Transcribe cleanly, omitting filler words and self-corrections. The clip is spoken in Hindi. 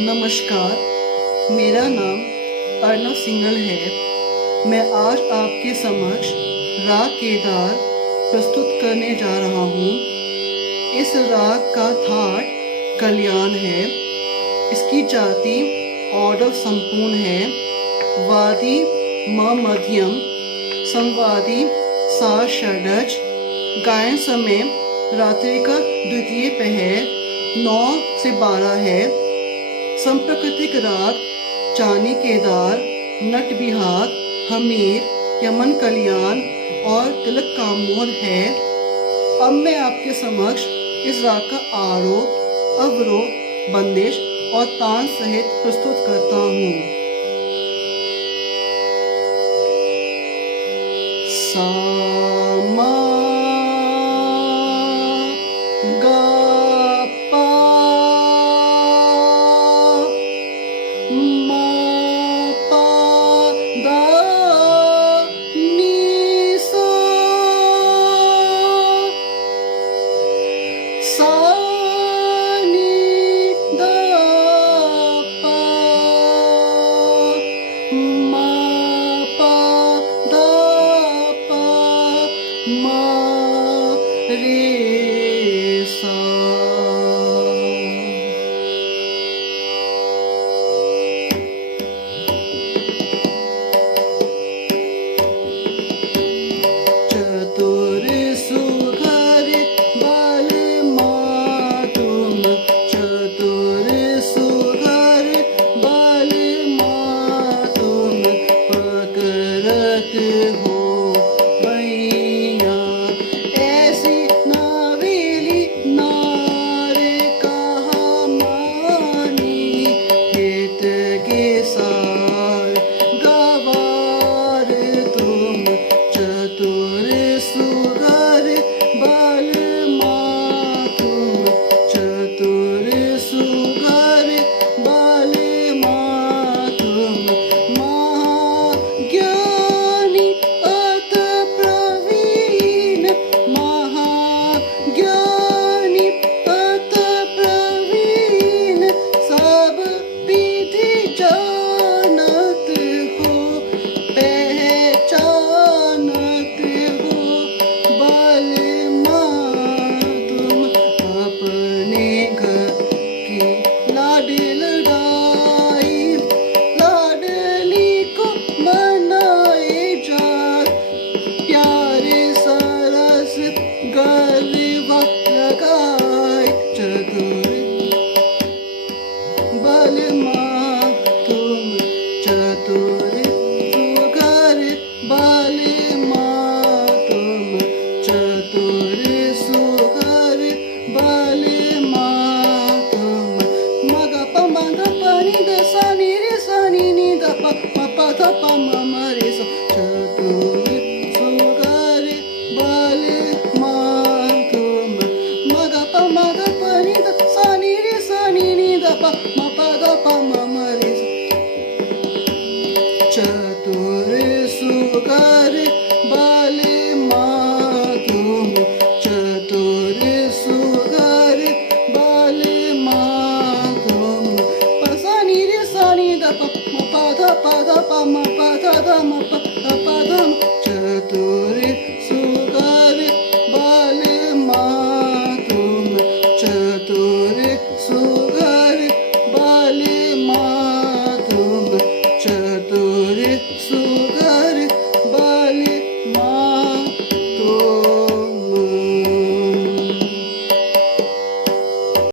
नमस्कार, मेरा नाम अर्नव सिंघल है। मैं आज आपके समक्ष राग केदार प्रस्तुत करने जा रहा हूँ। इस राग का थाट कल्याण है। इसकी जाति ऑर्डर संपूर्ण है। वादी म मध्यम, संवादी सा षडज। गायन समय रात्रि का द्वितीय पहर 9 से 12 है। संप्रकृतिक राग चानी केदार, नट बिहार, हमीर, यमन कल्याण और तिलक कामोद है। अब मैं आपके समक्ष इस राग का आरोह, अवरोह, बंदिश और तान सहित प्रस्तुत करता हूँ। सा मा